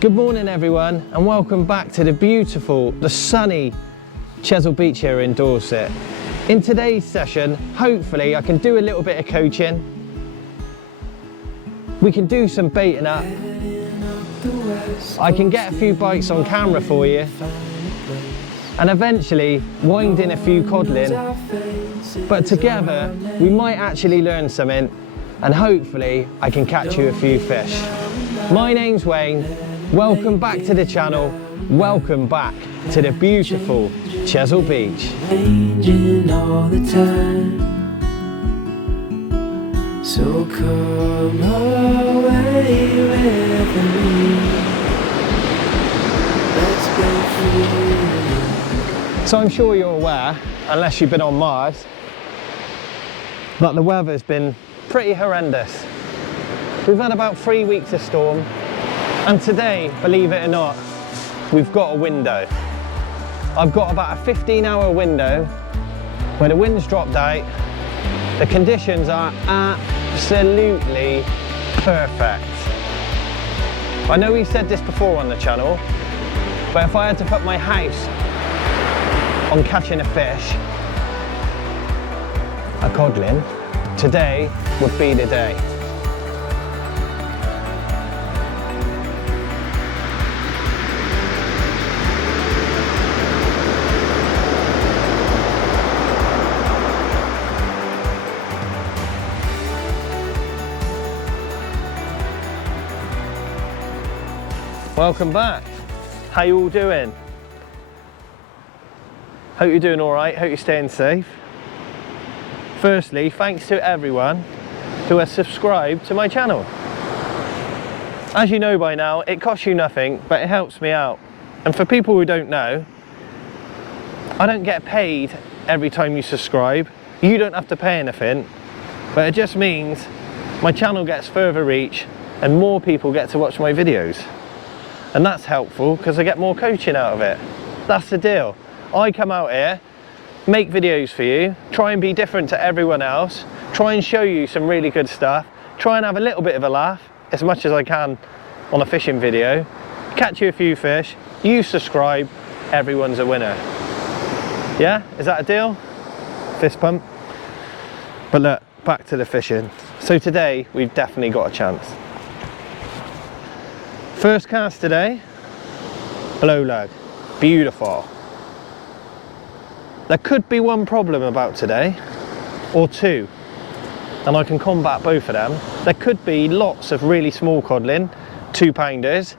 Good morning everyone, and welcome back to the beautiful, the sunny Chesil Beach here in Dorset. In today's session, hopefully I can do a little bit of coaching. We can do some baiting up. I can get a few bites on camera for you. And eventually wind in a few codling. But together, we might actually learn something, and hopefully I can catch you a few fish. My name's Wayne. Welcome back to the channel. Welcome back to the beautiful Chesil Beach. Changing all the time. So come away with me. Let's go free. So I'm sure you're aware, unless you've been on Mars, that the weather's been pretty horrendous. We've had about 3 weeks of storm. And today, believe it or not, we've got a window. I've got about a 15-hour window where the wind's dropped out. The conditions are absolutely perfect. I know we've said this before on the channel, but if I had to put my house on catching a fish, a codling, today would be the day. Welcome back. How you all doing? Hope you're doing all right. Hope you're staying safe. Firstly, thanks to everyone who has subscribed to my channel. As you know by now, it costs you nothing, but it helps me out. And for people who don't know, I don't get paid every time you subscribe. You don't have to pay anything, but it just means my channel gets further reach and more people get to watch my videos. And that's helpful because I get more coaching out of it. That's the deal. I come out here, make videos for you, try and be different to everyone else, try and show you some really good stuff, try and have a little bit of a laugh as much as I can on a fishing video, catch you a few fish, you subscribe, everyone's a winner. Yeah, is that a deal? Fist pump. But look, back to the fishing. So today we've definitely got a chance. First cast today, blow lug, beautiful. There could be one problem about today, or two, and I can combat both of them. There could be lots of really small codling, 2-pounders.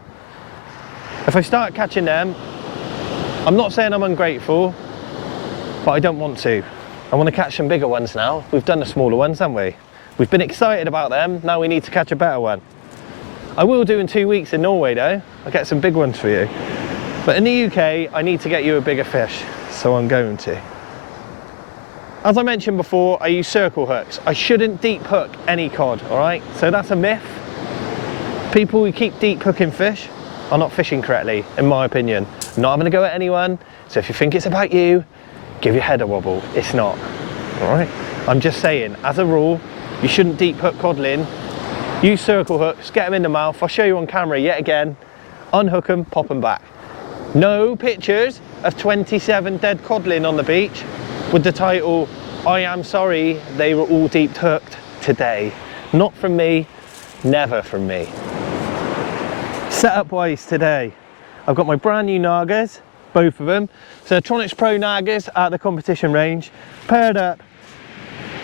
If I start catching them, I'm not saying I'm ungrateful, but I don't want to. I want to catch some bigger ones now. We've done the smaller ones, haven't we? We've been excited about them, now we need to catch a better one. I will do in 2 weeks in Norway though. I'll get some big ones for you. But in the UK, I need to get you a bigger fish, so I'm going to. As I mentioned before, I use circle hooks. I shouldn't deep hook any cod, all right? So that's a myth. People who keep deep hooking fish are not fishing correctly, in my opinion. I'm not having a go at anyone, so if you think it's about you, give your head a wobble. It's not, all right? I'm just saying, as a rule, you shouldn't deep hook codling. Use circle hooks, get them in the mouth. I'll show you on camera yet again. Unhook them, pop them back. No pictures of 27 dead codling on the beach with the title, I am sorry they were all deep hooked today. Not from me, never from me. Setup wise today, I've got my brand new Nagas, both of them. So Tronics Pro Nagas at the competition range, paired up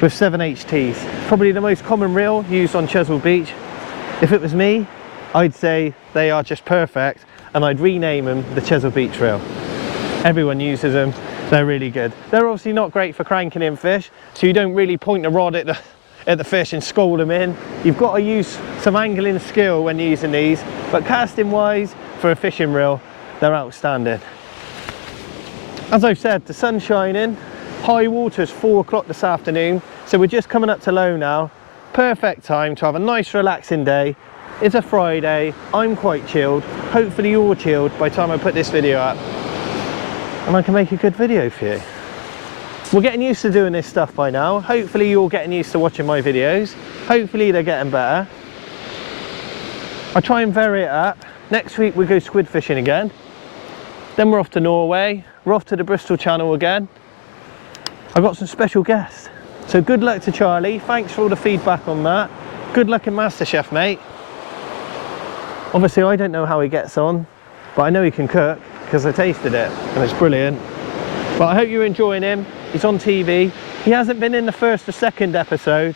with 7HTs. Probably the most common reel used on Chesil Beach. If it was me, I'd say they are just perfect and I'd rename them the Chesil Beach reel. Everyone uses them, they're really good. They're obviously not great for cranking in fish, so you don't really point the rod at the fish and scold them in. You've got to use some angling skill when using these, but casting wise, for a fishing reel, they're outstanding. As I've said, the sun's shining. High water's 4 o'clock this afternoon, so we're just coming up to low now. Perfect time to have a nice relaxing day. It's a Friday, I'm quite chilled. Hopefully you're chilled by the time I put this video up. And I can make a good video for you. We're getting used to doing this stuff by now. Hopefully you're getting used to watching my videos. Hopefully they're getting better. I try and vary it up. Next week we go squid fishing again. Then we're off to Norway. We're off to the Bristol Channel again. I've got some special guests. So good luck to Charlie. Thanks for all the feedback on that. Good luck in MasterChef, mate. Obviously I don't know how he gets on, but I know he can cook because I tasted it and it's brilliant. But I hope you're enjoying him. He's on TV. He hasn't been in the first or second episode,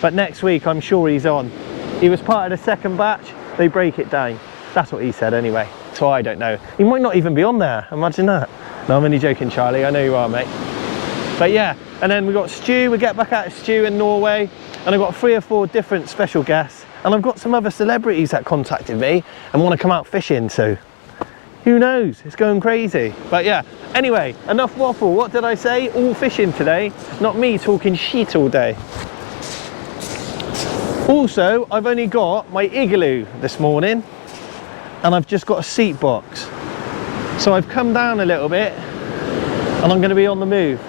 but next week I'm sure he's on. He was part of the second batch. They break it down. That's what he said anyway. So I don't know. He might not even be on there. Imagine that. No, I'm only joking, Charlie. I know you are, mate. But yeah, and then we got Stu. We get back out of Stu in Norway, and I've got 3 or 4 different special guests, and I've got some other celebrities that contacted me and want to come out fishing. So who knows? It's going crazy. But yeah. Anyway, enough waffle. What did I say? All fishing today. Not me talking shit all day. Also, I've only got my igloo this morning, and I've just got a seat box. So I've come down a little bit, and I'm going to be on the move.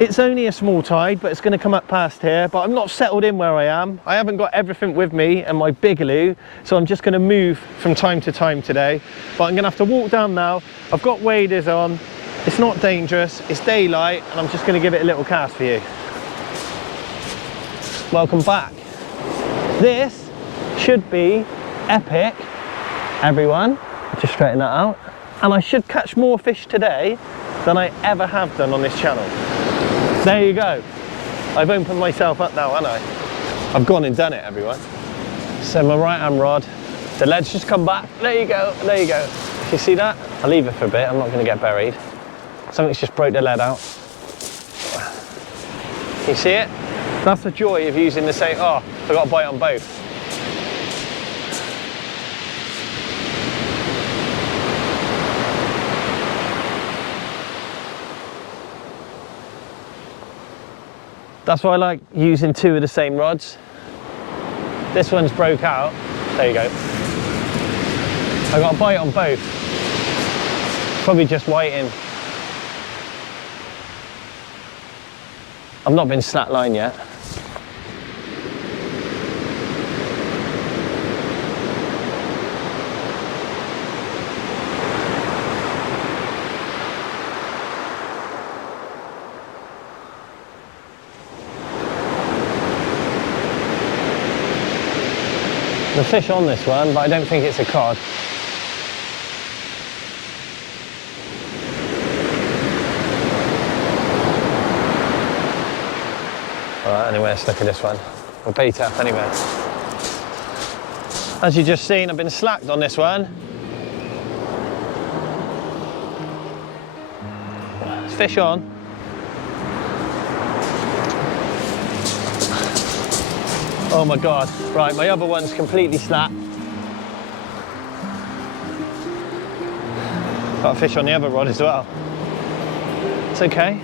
It's only a small tide, but it's going to come up past here, but I'm not settled in where I am. I haven't got everything with me and my bigaloo, so I'm just going to move from time to time today. But I'm going to have to walk down now. I've got waders on. It's not dangerous. It's daylight, and I'm just going to give it a little cast for you. Welcome back. This should be epic, everyone. Just straighten that out. And I should catch more fish today than I ever have done on this channel. There you go. I've opened myself up now, haven't I? I've gone and done it, everyone. So my right hand rod, the lead's just come back. There you go, there you go. You see that? I'll leave it for a bit, I'm not gonna get buried. Something's just broke the lead out. You see it? That's the joy of using the same, oh, I got a bite on both. That's why I like using 2 of the same rods. This one's broke out. There you go. I got a bite on both. Probably just whiting. I've not been slack line yet. The fish on this one, but I don't think it's a cod. Alright, anyway, let's look at this one. We'll bait up anyway. As you just seen, I've been slacked on this one. There's fish on. Oh my God, right, my other one's completely slack. Got a fish on the other rod as well. It's okay.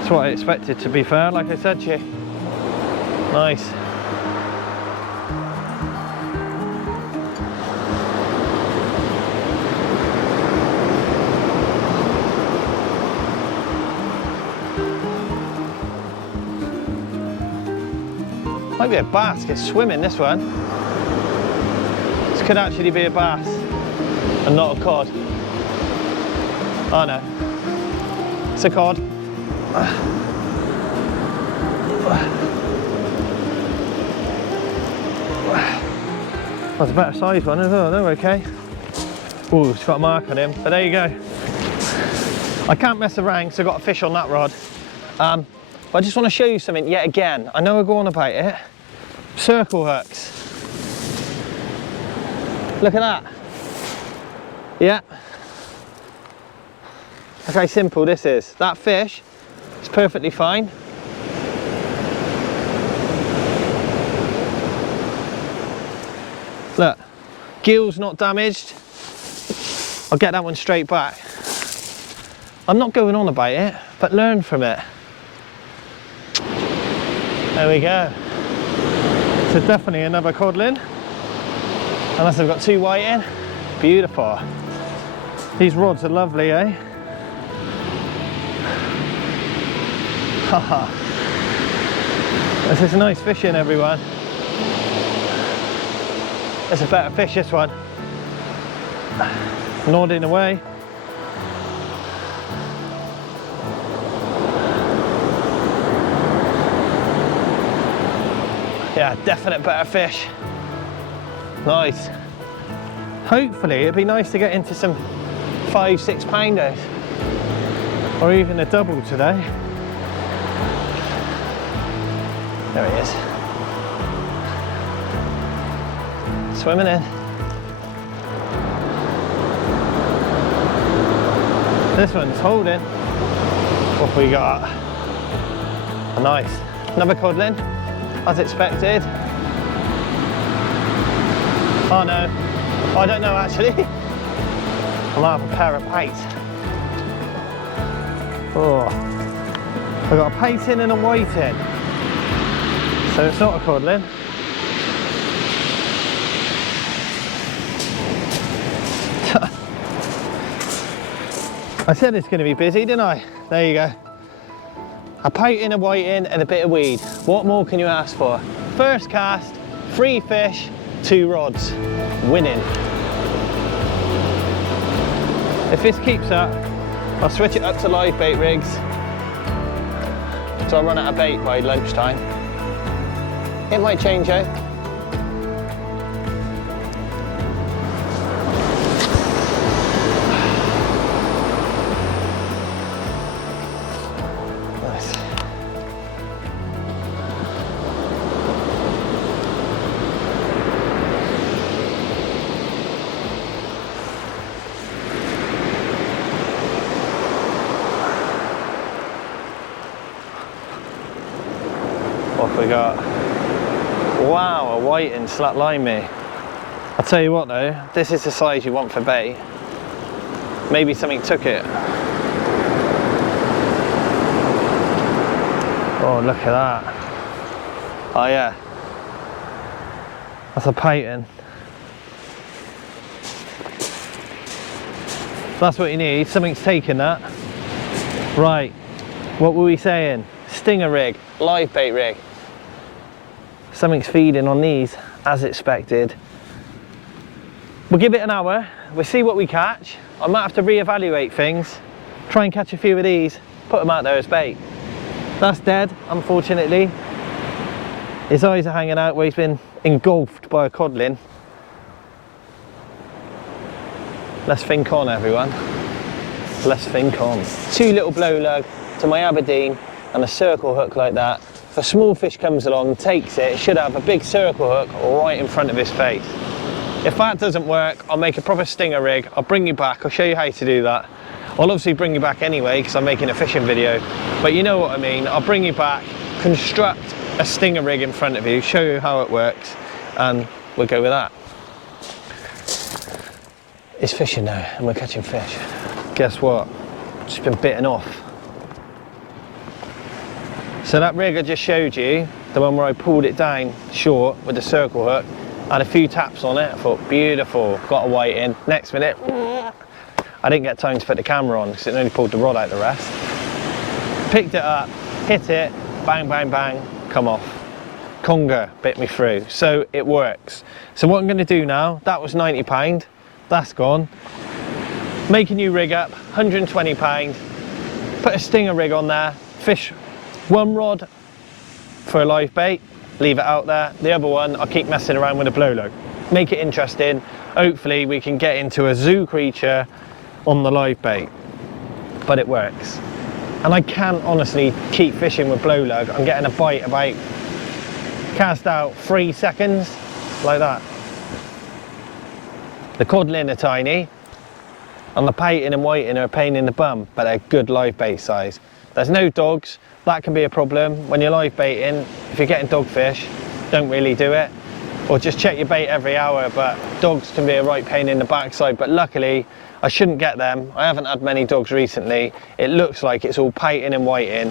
It's what I expected, to be fair, like I said to you. Nice. Might be a bass, it's swimming this one. This could actually be a bass and not a cod. Oh no, it's a cod. That's a better size one as well, they're okay. Oh, it's got a mark on him, but there you go. I can't mess around because I've got a fish on that rod. But I just want to show you something yet again. I know I go on about it. Circle hooks. Look at that. Yeah. Look how simple this is. That fish is perfectly fine. Look, gill's not damaged. I'll get that one straight back. I'm not going on about it, but learn from it. There we go. So definitely another codlin. Unless I've got 2 white in. Beautiful. These rods are lovely, eh? Haha. This is nice fishing, everyone. It's a better fish, this one. Nodding away. Yeah, definite better fish. Nice. Hopefully it'd be nice to get into some 5-6 pounders or even a double today. There he is. Swimming in. This one's holding. What have we got? Oh, nice. Another codlin, as expected. Oh no, I don't know actually. I might have a pair of pates. Oh, I've got a pating and a whiting. So it's not a codlin. I said it's going to be busy, didn't I? There you go. A pating, a whiting and a bit of weed. What more can you ask for? First cast, 3 fish, 2 rods. Winning. If this keeps up, I'll switch it up to live bait rigs. So I'll run out of bait by lunchtime. It might change out. Nice. What have we got? Wow, a whiting slack line me. I'll tell you what though, this is the size you want for bait. Maybe something took it. Oh, look at that. Oh yeah. That's a pating. That's what you need, something's taken that. Right, what were we saying? Stinger rig, live bait rig. Something's feeding on these, as expected. We'll give it an hour, we'll see what we catch. I might have to re-evaluate things, try and catch a few of these, put them out there as bait. That's dead, unfortunately. His eyes are hanging out where he's been engulfed by a codlin. Let's think on, everyone. Let's think on. 2 little blow lug to my Aberdeen and a circle hook like that. If a small fish comes along, takes it, it should have a big circle hook right in front of his face. If that doesn't work, I'll make a proper stinger rig. I'll bring you back, I'll show you how to do that. I'll obviously bring you back anyway because I'm making a fishing video, but you know what I mean. I'll bring you back, construct a stinger rig in front of you, show you how it works, and we'll go with that. It's fishing now and we're catching fish. Guess what? It's been bitten off. So that rig I just showed you, the one where I pulled it down short with the circle hook, had a few taps on it. I thought, beautiful, got a white in. Next minute, I didn't get time to put the camera on because it only pulled the rod out the rest. Picked it up, hit it, bang, bang, bang, come off. Conger bit me through, so it works. So what I'm going to do now, that was £90, that's gone. Make a new rig up, £120, put a stinger rig on there, fish 1 rod for a live bait, leave it out there. The other one, I'll keep messing around with a blow low. Make it interesting. Hopefully we can get into a zoo creature on the live bait, but it works. And I can't honestly keep fishing with blow lug. I'm getting a bite about, cast out 3 seconds, like that. The codlin are tiny, and the pating and whiting are a pain in the bum, but they're good live bait size. There's no dogs, that can be a problem. When you're live baiting, if you're getting dogfish, don't really do it. Or just check your bait every hour, but dogs can be a right pain in the backside. But luckily, I shouldn't get them. I haven't had many dogs recently. It looks like it's all pating and whiting,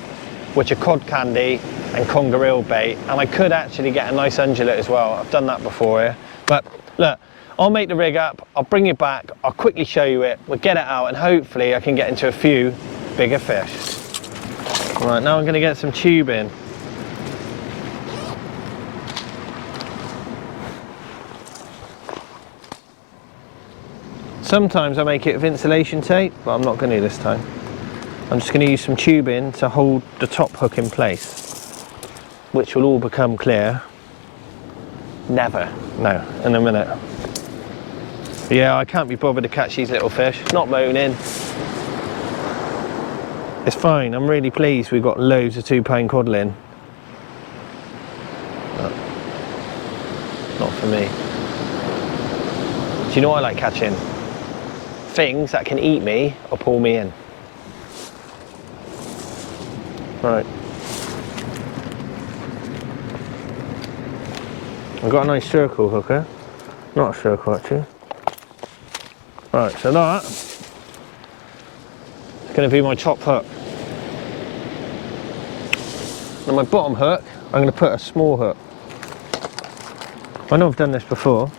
which are cod candy and congaree bait. And I could actually get a nice undulate as well. I've done that before here. But look, I'll make the rig up, I'll bring you back, I'll quickly show you it, we'll get it out, and hopefully I can get into a few bigger fish. Right, now I'm going to get some tubing. Sometimes I make it with insulation tape, but I'm not going to this time. I'm just going to use some tubing to hold the top hook in place, which will all become clear. Never. No, in a minute. Yeah, I can't be bothered to catch these little fish. Not moaning. It's fine. I'm really pleased we've got loads of 2 pound codling. But not for me. Do you know what I like catching? Things that can eat me or pull me in. Right. I've got a nice circle hooker. Not a circle actually. Right, so that's going to be my top hook. And my bottom hook, I'm going to put a small hook. I know I've done this before.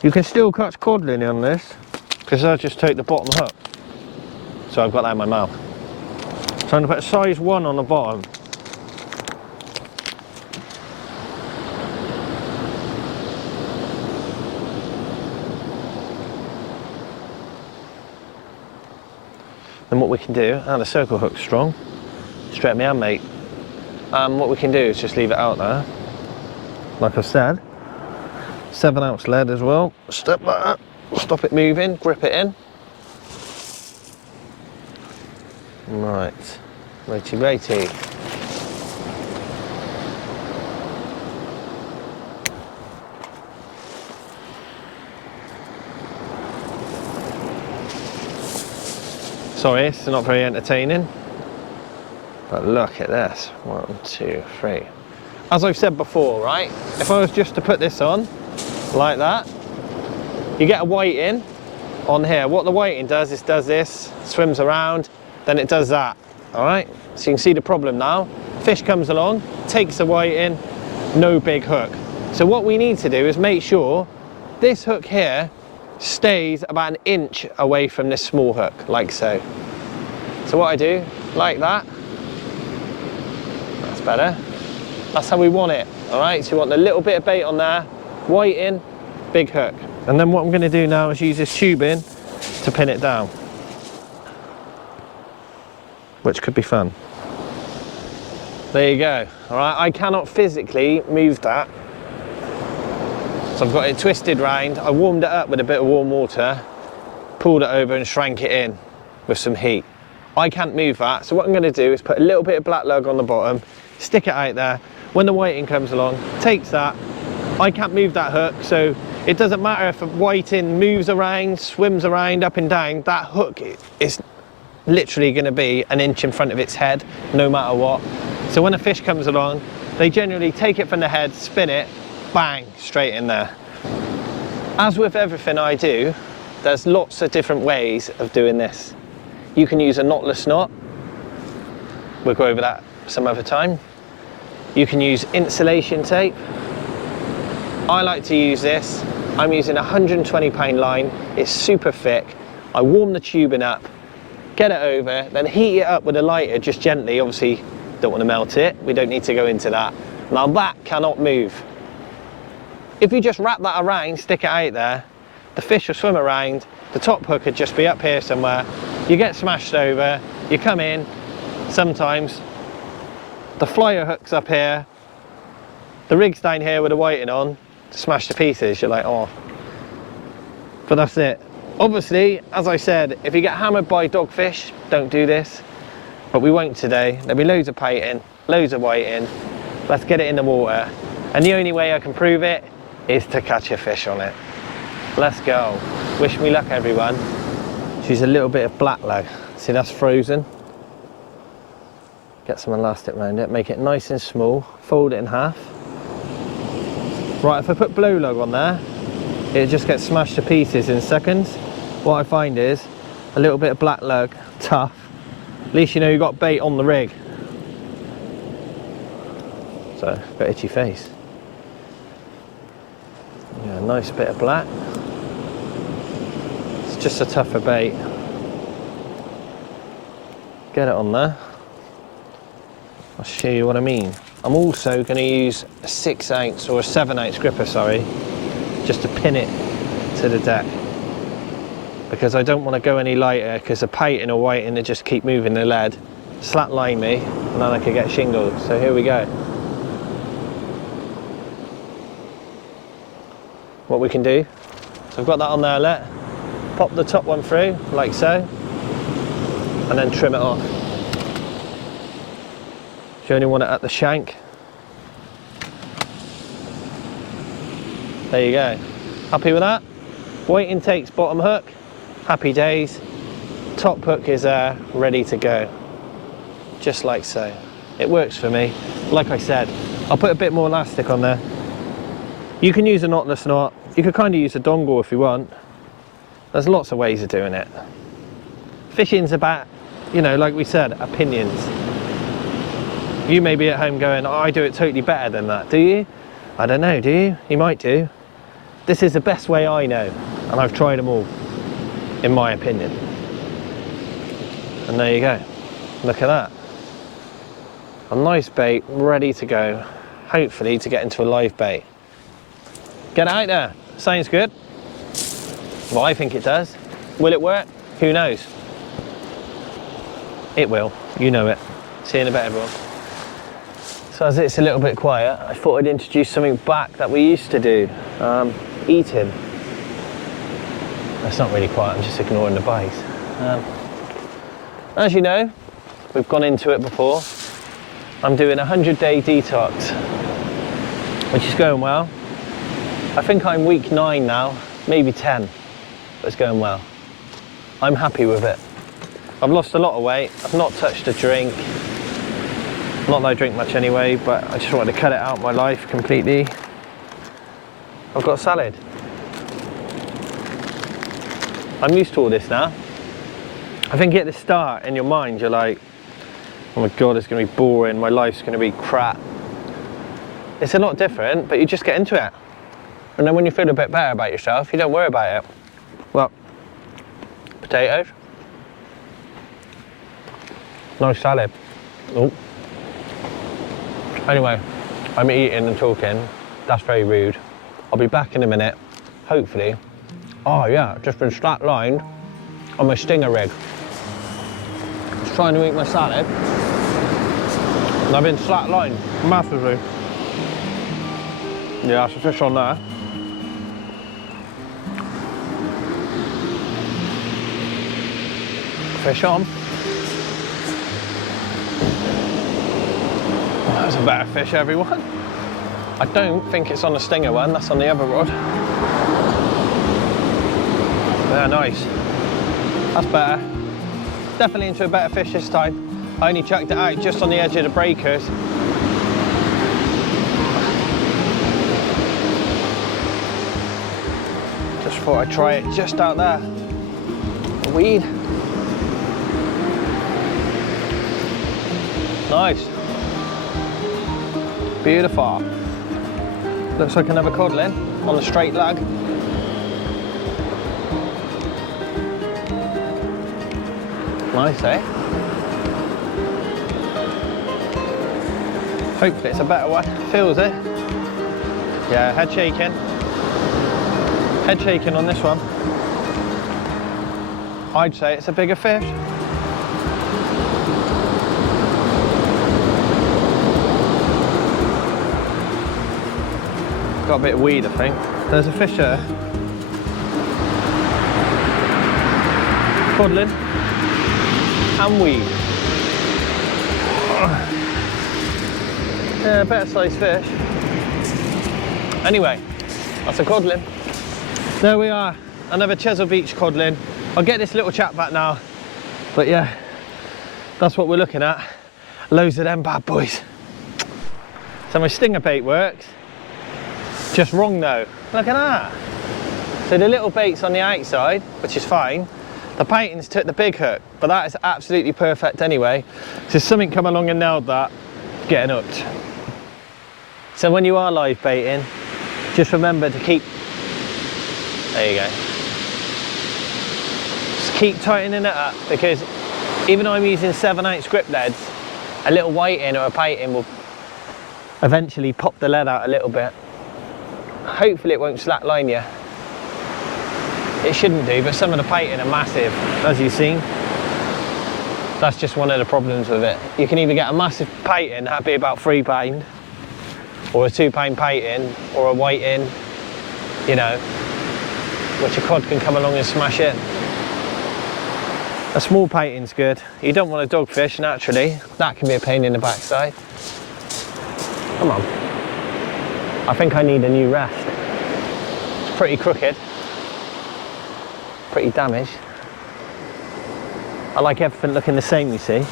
You can still catch codling on this, because I just take the bottom hook. So I've got that in my mouth. So I'm going to put a size 1 on the bottom. Then what we can do, the circle hook's strong, straight at my hand, mate. What we can do is just leave it out there. Like I said, 7-ounce lead as well. Step that, stop it moving, grip it in. Right, righty. Sorry, it's not very entertaining, but look at this. 1, 2, 3. As I've said before, right, if I was just to put this on like that, you get a whiting on here. What the whiting does is does this, swims around, then it does that. All right, so you can see the problem now. Fish comes along, takes the whiting, no big hook. So what we need to do is make sure this hook here stays about 1 inch away from this small hook, like so. So what I do, like that, that's better. That's how we want it, all right? So you want a little bit of bait on there, whiting, big hook. And then what I'm gonna do now is use this tubing to pin it down, which could be fun. There you go, all right? I cannot physically move that. So I've got it twisted round, I warmed it up with a bit of warm water, pulled it over and shrank it in with some heat. I can't move that, so what I'm gonna do is put a little bit of black lug on the bottom, stick it out there. When the whiting comes along, takes that. I can't move that hook, so it doesn't matter if a whiting moves around, swims around, up and down, that hook is literally gonna be 1 inch in front of its head, no matter what. So when a fish comes along, they generally take it from the head, spin it, bang, straight in there. As with everything I do, there's lots of different ways of doing this. You can use a knotless knot. We'll go over that some other time. You can use insulation tape. I like to use this. I'm using a 120 pound line. It's super thick. I warm the tubing up, get it over, then heat it up with a lighter just gently. Obviously, don't want to melt it. We don't need to go into that. Now that cannot move. If you just wrap that around, stick it out there, the fish will swim around, the top hook would just be up here somewhere, you get smashed over, you come in, sometimes the flyer hook's up here, the rig's down here with the whiting on, smash to pieces, you're like, oh. But that's it. Obviously, as I said, if you get hammered by dogfish, don't do this, but we won't today. There'll be loads of painting, loads of whiting, let's get it in the water. And the only way I can prove it is to catch a fish on it. Let's go. Wish me luck, everyone. Use a little bit of black lug. See, that's frozen. Get some elastic around it, make it nice and small, fold it in half. Right, if I put blow lug on there, it just gets smashed to pieces in seconds. What I find is a little bit of black lug, tough. At least you know you've got bait on the rig. So, got itchy face. Yeah, nice bit of black. It's just a tougher bait. Get it on there. I'll show you what I mean. I'm also going to use a 6 ounce or a 7 ounce gripper, sorry, just to pin it to the deck. because I don't want to go any lighter because the painting or whiting they just keep moving the lead, slack line me, and then I could get shingles. So here we go. What we can do, so I've got that on there, pop the top one through like so, and then trim it off. You only want it at the shank. There you go. Happy with that? White intake's bottom hook, happy days. Top hook is ready to go, just like so. It works for me. Like I said, I'll put a bit more elastic on there. You can use a knotless knot. You could kind of use a dongle if you want. There's lots of ways of doing it. Fishing's about, you know, like we said, opinions. You may be at home going, oh, I do it totally better than that. Do you? I don't know, do you? You might do. This is the best way I know, and I've tried them all, in my opinion. And there you go. Look at that. A nice bait, ready to go, hopefully to get into a live bait. Get it out there. Sounds good. Well, I think it does. Will it work? Who knows? It will. You know it. See you in a bit, everyone. So as it's a little bit quiet, I thought I'd introduce something back that we used to do. Eating. That's not really quiet, I'm just ignoring the bass. As you know, we've gone into it before. I'm doing a 100-day detox, which is going well. I think I'm week 9 now, maybe 10, but it's going well. I'm happy with it. I've lost a lot of weight, I've not touched a drink. Not that I drink much anyway, but I just wanted to cut it out of my life completely. I've got a salad. I'm used to all this now. I think at the start, in your mind, you're like, oh my God, it's gonna be boring, my life's gonna be crap. It's a lot different, but you just get into it. And then when you feel a bit better about yourself, you don't worry about it. Well, potatoes. Nice salad. Oh. Anyway, I'm eating and talking. That's very rude. I'll be back in a minute, hopefully. Oh yeah, I've just been slack lined on my stinger rig. Just trying to eat my salad. And I've been slack lined massively. Yeah, there's a fish on there. Fish on. That's a better fish, everyone. I don't think it's on the stinger one, that's on the other rod. Yeah, nice. That's better. Definitely into a better fish this time. I only chucked it out just on the edge of the breakers. Just thought I'd try it just out there. A weed. Nice. Beautiful. Looks like another codlin on the straight lag. Nice, eh? Hopefully it's a better one. Feels it. Yeah, head shaking. Head shaking on this one. I'd say it's a bigger fish. Got a bit of weed, I think. There's a fish there. Codlin and weed. Yeah, better sized fish. Anyway, that's a codlin. There we are, another Chesil Beach codlin. I'll get this little chap back now. But yeah, that's what we're looking at. Loads of them bad boys. So my stinger bait works. Just wrong though. Look at that. So the little bait's on the outside, which is fine. The paintings took the big hook, but that is absolutely perfect anyway. So something come along and nailed that, getting hooked. So when you are live baiting, just remember to keep, there you go. Just keep tightening it up, because even though I'm using 7/8 grip leads, a little whiting or a painting will eventually pop the lead out a little bit. Hopefully it won't slack line you. It shouldn't do, but some of the painting are massive, as you've seen. That's just one of the problems with it. You can either get a massive painting, that'd be about £3, or a £2 painting, or a whiting, you know, which a cod can come along and smash in. A small painting's good. You don't want a dogfish, naturally. That can be a pain in the backside. Come on. I think I need a new rest. It's pretty crooked. Pretty damaged. I like everything looking the same, you see.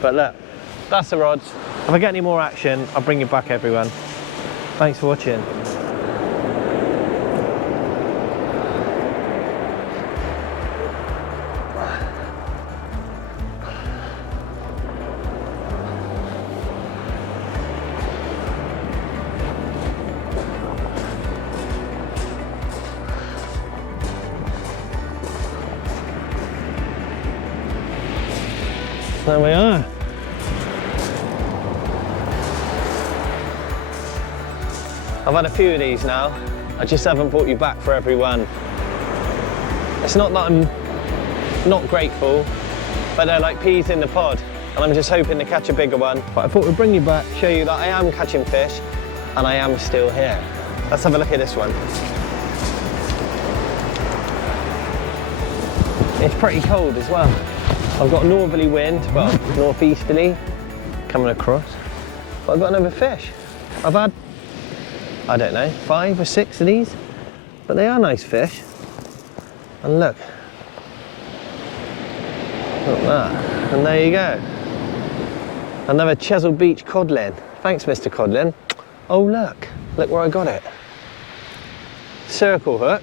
But look, that's the rods. If I get any more action, I'll bring you back, everyone. Thanks for watching. There we are. I've had a few of these now. I just haven't brought you back for every one. It's not that I'm not grateful, but they're like peas in the pod, and I'm just hoping to catch a bigger one. But I thought we'd bring you back, show you that I am catching fish, and I am still here. Let's have a look at this one. It's pretty cold as well. I've got a northerly wind, well, northeasterly coming across. But I've got another fish. I've had, I don't know, 5 or 6 of these, but they are nice fish. And look at that. And there you go. Another Chesil Beach codlin. Thanks, Mr. Codlin. Oh, look where I got it. Circle hook.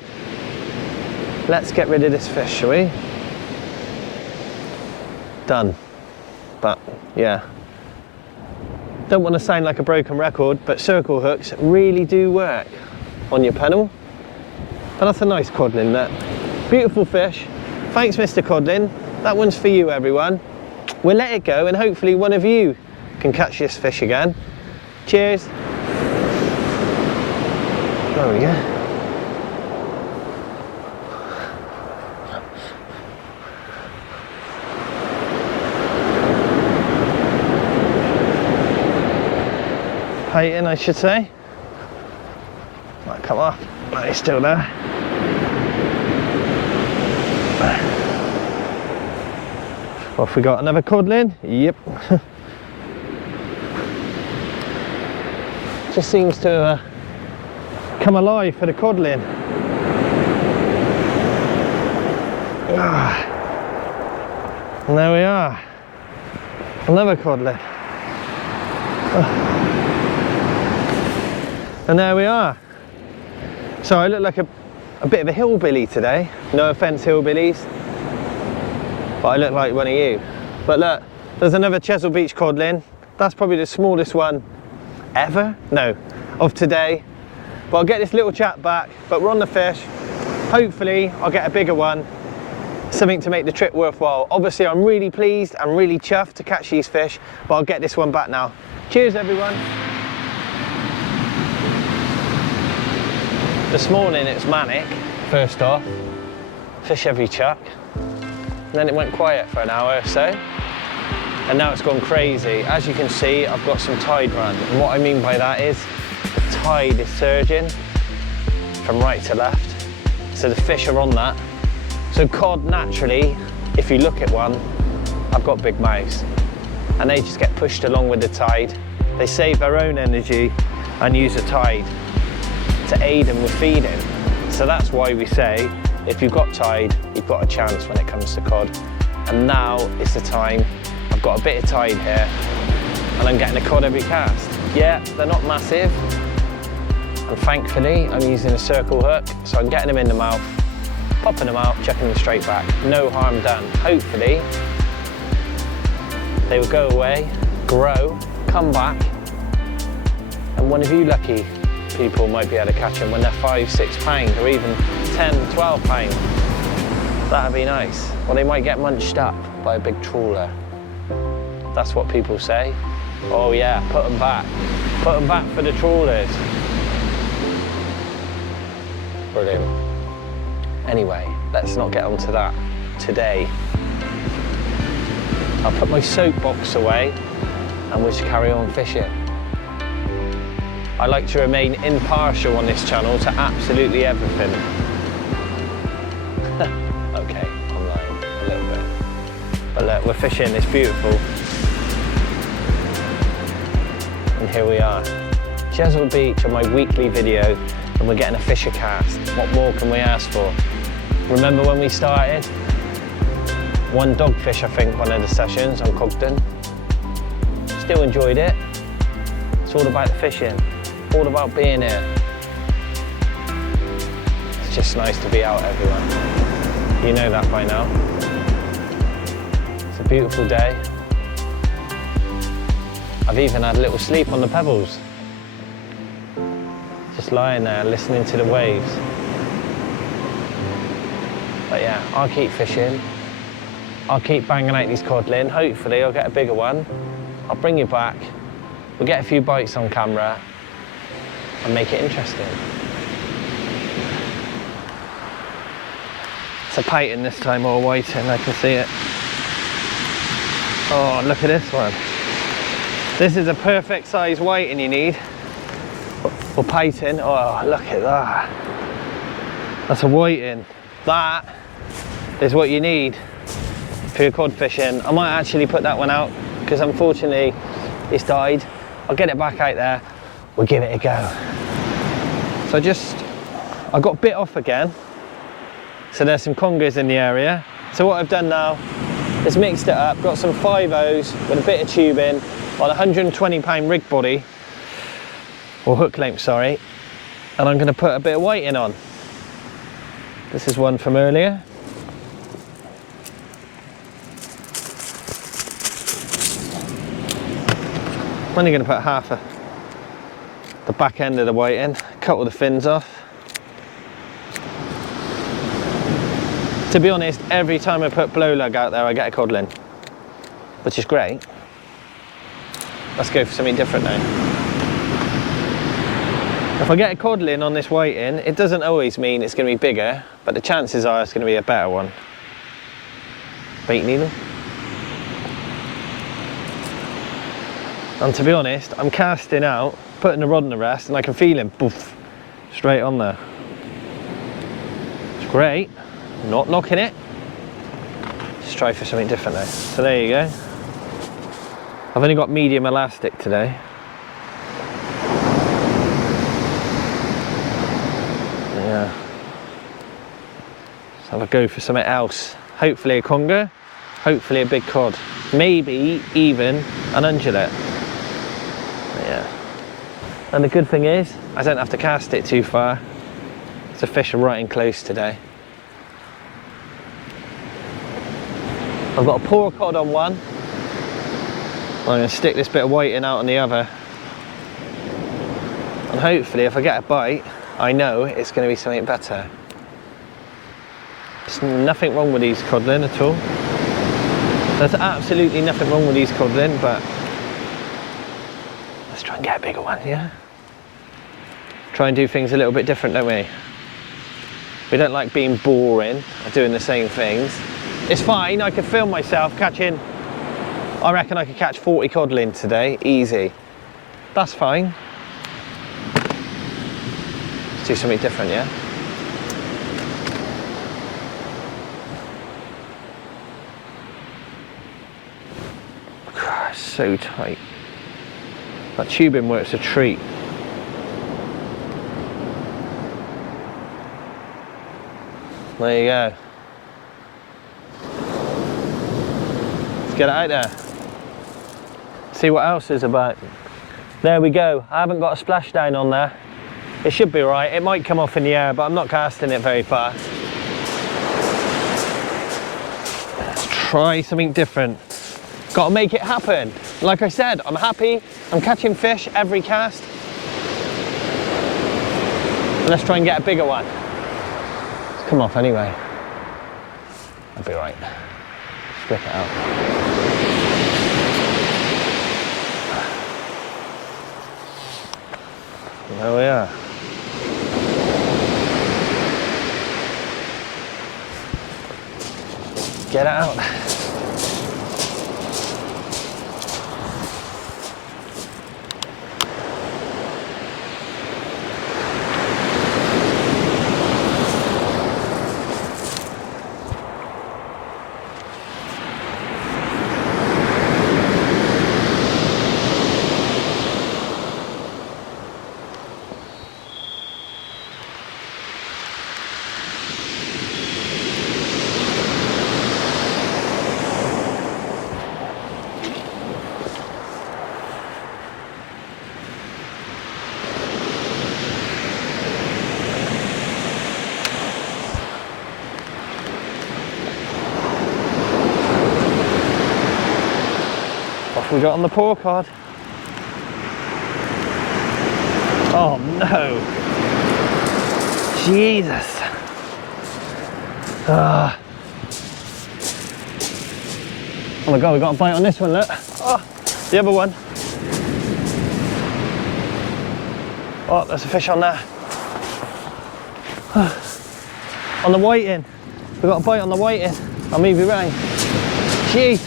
Let's get rid of this fish, shall we? Done. But yeah, don't want to sound like a broken record, but circle hooks really do work on your pedal. But that's a nice codlin, that beautiful fish. Thanks, Mr. Codlin. That one's for you, everyone. We'll let it go, and hopefully one of you can catch this fish again. Cheers. There we go. Painting, I should say. Might come off. No, he's still there. Off we got another codlin. Yep. Just seems to come alive for the codlin. And there we are. Another codlin. And there we are. So I look like a bit of a hillbilly today. No offence, hillbillies, but I look like one of you. But look, there's another Chesil Beach codlin. That's probably the smallest one ever, no, of today. But I'll get this little chap back, but we're on the fish. Hopefully I'll get a bigger one, something to make the trip worthwhile. Obviously I'm really pleased, I'm really chuffed to catch these fish, but I'll get this one back now. Cheers, everyone. This morning it's manic, first off, fish every chuck, and then it went quiet for an hour or so, and now it's gone crazy. As you can see, I've got some tide run, and what I mean by that is the tide is surging from right to left, so the fish are on that. So cod, naturally, if you look at one, I've got big mouths, and they just get pushed along with the tide. They save their own energy and use the tide to aid them with feeding. So that's why we say, if you've got tide, you've got a chance when it comes to cod. And now is the time. I've got a bit of tide here, and I'm getting a cod every cast. Yeah, they're not massive, and thankfully I'm using a circle hook, so I'm getting them in the mouth, popping them out, chucking them straight back. No harm done. Hopefully they will go away, grow, come back, and one of you lucky people might be able to catch them when they're 5, 6 pounds, or even 10, 12 pounds. That'd be nice. Or they might get munched up by a big trawler. That's what people say. Oh yeah, put them back. Put them back for the trawlers. Brilliant. Anyway, let's not get onto that today. I'll put my soapbox away and we'll just carry on fishing. I like to remain impartial on this channel to absolutely everything. Okay, I'm lying a little bit. But look, we're fishing, it's beautiful. And here we are. Chesil Beach on my weekly video, and we're getting a fisher cast. What more can we ask for? Remember when we started? One dogfish, I think, one of the sessions on Cogden. Still enjoyed it. It's all about the fishing, all about being here. It's just nice to be out, everyone. You know that by now. It's a beautiful day. I've even had a little sleep on the pebbles. Just lying there, listening to the waves. But yeah, I'll keep fishing. I'll keep banging out these codlin. Hopefully I'll get a bigger one. I'll bring you back. We'll get a few bites on camera and make it interesting. It's a python this time, or a whiting, I can see it. Oh, look at this one. This is a perfect size whiting you need. Or python. Oh, look at that. That's a whiting. That is what you need for your cod fishing. I might actually put that one out because unfortunately it's died. I'll get it back out there. We'll give it a go. So I got bit off again. So there's some congers in the area. So what I've done now is mixed it up. Got some 5/0s with a bit of tubing on a 120-pound rig body, or hook length, sorry. And I'm going to put a bit of whiting on. This is one from earlier. I'm only going to put half of the back end of the whiting, cut all the fins off. To be honest, every time I put blow lug out there, I get a codlin, which is great. Let's go for something different now. If I get a codlin on this whiting, it doesn't always mean it's going to be bigger, but the chances are it's going to be a better one. Bait needle. And to be honest, I'm casting out, putting the rod in the rest, and I can feel him, poof, straight on there. It's great. Not knocking it. Let's try for something different now. So there you go. I've only got medium elastic today. Yeah. Let's have a go for something else. Hopefully a conger, hopefully a big cod. Maybe even an undulate. Yeah. And the good thing is, I don't have to cast it too far. The fish are right in close today. I've got a poor cod on one. I'm going to stick this bit of whiting out on the other. And hopefully if I get a bite, I know it's going to be something better. There's nothing wrong with these codlin at all. There's absolutely nothing wrong with these codlin, but let's try and get a bigger one, yeah? Try and do things a little bit different, don't we? We don't like being boring or doing the same things. It's fine, I could film myself catching, I reckon I could catch 40 codlin today, easy. That's fine. Let's do something different, yeah? God, it's so tight. That tubing works a treat. There you go. Let's get it out there. See what else is about. There we go. I haven't got a splashdown on there. It should be right. It might come off in the air, but I'm not casting it very far. Let's try something different. Got to make it happen. Like I said, I'm happy. I'm catching fish every cast. Let's try and get a bigger one. It's come off anyway. I'll be right. Strip it out. There we are. Get out. What we got on the pour card? Oh no! Jesus! Oh my god, we got a bite on this one, look! Oh, the other one. Oh, there's a fish on there. On the whiting. We got a bite on the whiting. I'll move you round. Gee!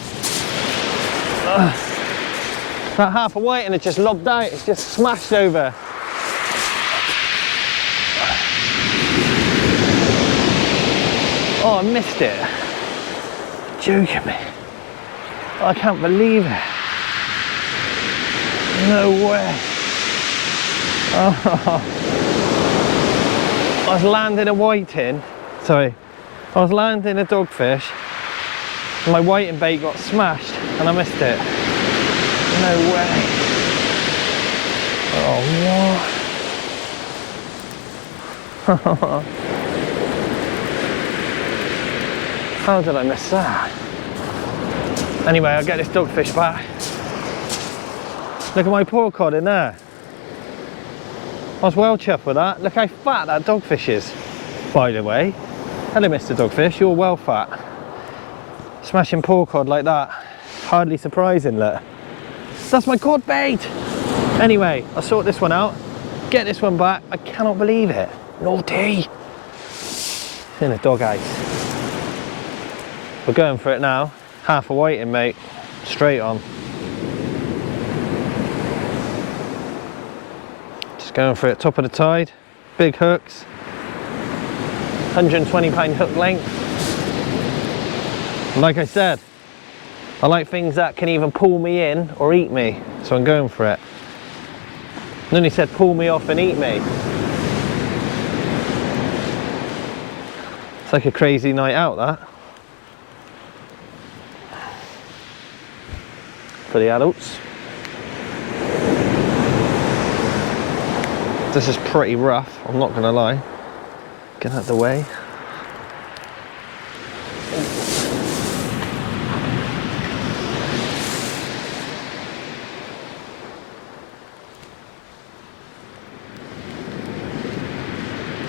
That half a whiting had just lobbed out, it's just smashed over. Oh, I missed it. Joking me. I can't believe it. No way. Oh. I was landing a whiting, sorry, I was landing a dogfish, and my whiting bait got smashed and I missed it. No way. Oh, what? How did I miss that? Anyway, I'll get this dogfish back. Look at my pour cod in there. I was well chuffed with that. Look how fat that dogfish is, by the way. Hello, Mr. Dogfish, you're well fat. Smashing pour cod like that. Hardly surprising, look. That's my cod bait! Anyway, I'll sort this one out. Get this one back. I cannot believe it. Naughty! It's in a dog ice. We're going for it now. Half a whiting, mate. Straight on. Just going for it, top of the tide. Big hooks. 120-pound hook length. Like I said, I like things that can either pull me in or eat me, so I'm going for it. And then he said pull me off and eat me. It's like a crazy night out, that. For the adults. This is pretty rough, I'm not gonna lie. Get out of the way.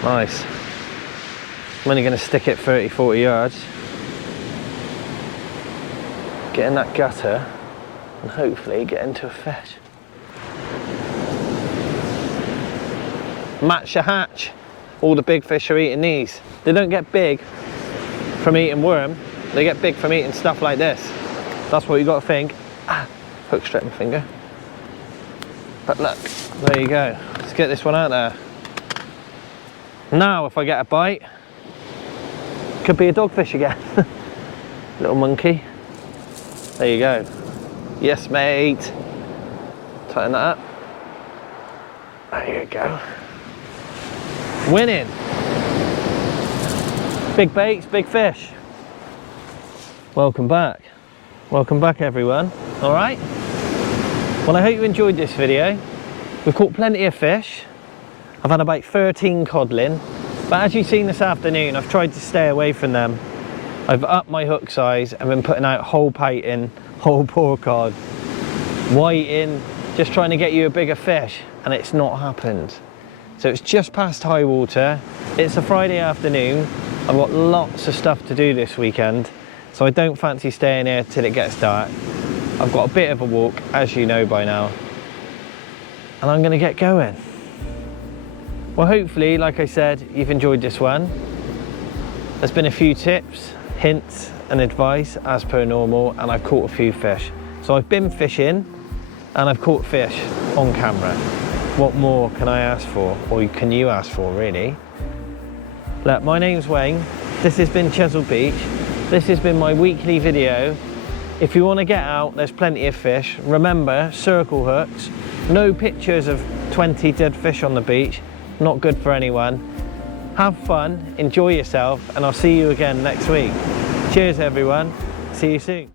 Nice. I'm only going to stick it 30-40 yards. Get in that gutter and hopefully get into a fish. Match your hatch. All the big fish are eating these. They don't get big from eating worm, they get big from eating stuff like this. That's what you got to think. Ah, hook straight my finger. But look, there you go. Let's get this one out there. Now if I get a bite, could be a dogfish again. Little monkey. There you go. Yes, mate. Tighten that up. There you go. Winning. Big baits, big fish. Welcome back. Welcome back, everyone. All right. Well, I hope you enjoyed this video. We've caught plenty of fish. I've had about 13 codlin, but as you've seen this afternoon, I've tried to stay away from them. I've upped my hook size and been putting out whole painting, whole pour cod, whiting, just trying to get you a bigger fish, and it's not happened. So it's just past high water. It's a Friday afternoon. I've got lots of stuff to do this weekend, so I don't fancy staying here till it gets dark. I've got a bit of a walk, as you know by now, and I'm gonna get going. Well, hopefully, like I said, you've enjoyed this one. There's been a few tips, hints, and advice as per normal, and I've caught a few fish. So I've been fishing and I've caught fish on camera. What more can I ask for, or can you ask for really? Look, my name's Wayne. This has been Chesil Beach. This has been my weekly video. If you want to get out, there's plenty of fish. Remember, circle hooks. No pictures of 20 dead fish on the beach. Not good for anyone. Have fun, enjoy yourself, and I'll see you again next week. Cheers everyone. See you soon.